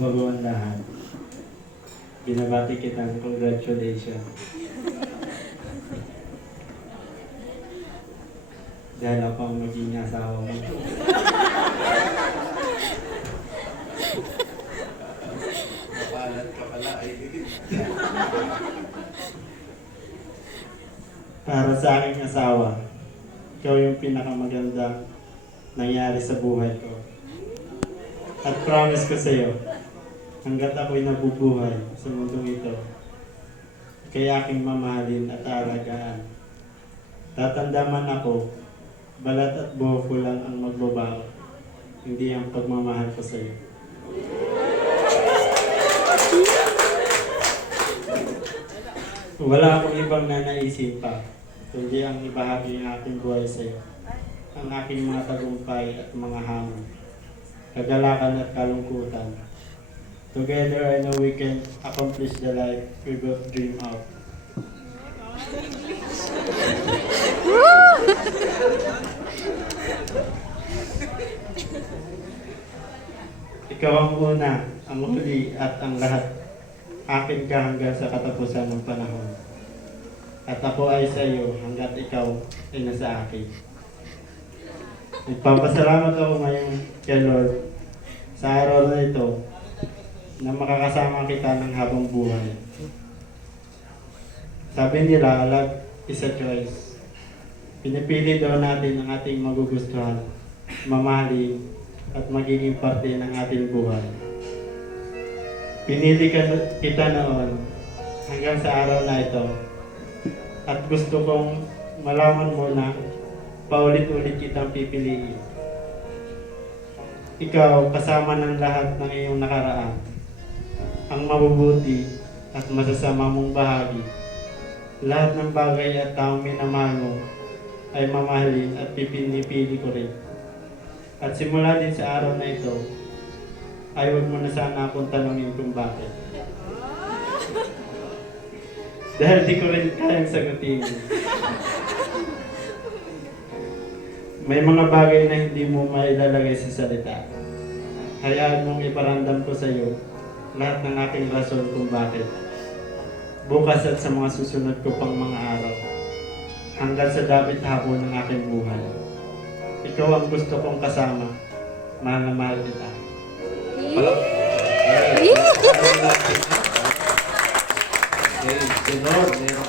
Bago ang lahat, binabati kitang congratulations. Dahil ako ang maging asawa mo. Kapalat ka pala ay Para sa aking asawa, ikaw yung pinakamagandang nangyari sa buhay ko. At promise ko sa iyo, hanggat ako'y nabubuhay sa mundong ito, kaya aking mamahalin at alagaan. Tatanda man ako, balat at buhok ko lang ang magbabago, hindi ang pagmamahal ko sa iyo. Wala akong ibang nanaisin pa, kundi ang ibahagi ang aking buhay sa iyo, ang aking mga tagumpay at mga hamon, kagalakan at kalungkutan. Together, I know we can accomplish the life we both dream of. Ikaw ang una, ang huli at ang lahat. Akin ka hanggang sa katapusan ng panahon. At ako ay sa iyo hanggat ikaw ay nasa akin. Nagpapasalamat ako ngayon kay Lord sa araw na ito na makakasama kita ng habang buhay. Sabi nila, love is a choice. Pinipili daw natin ang ating magugustuhan, mamahalin, at magiging parte ng ating buhay. Pinili kita noon hanggang sa araw na ito at gusto kong malaman mo na paulit-ulit kitang pipiliin. Ikaw kasama ng lahat ng iyong nakaraan, ang mabubuti at masasama mong bahagi. Lahat ng bagay at taong minamahal mo ay mamahalin at pipinipili ko rin. At simula din sa araw na ito, ay huwag mo na sana akong tanongin kung bakit. Dahil di ko rin kayang sagutin. May mga bagay na hindi mo mailalagay sa salita. Hayaan mong iparamdam ko sa iyo lahat ng aking rason kung bakit. Bukas at sa mga susunod ko pang mga araw, hanggang sa dapit hapon ng aking buhay. Ikaw ang gusto kong kasama. Mahal na mahal kita. Okay, Lord, meron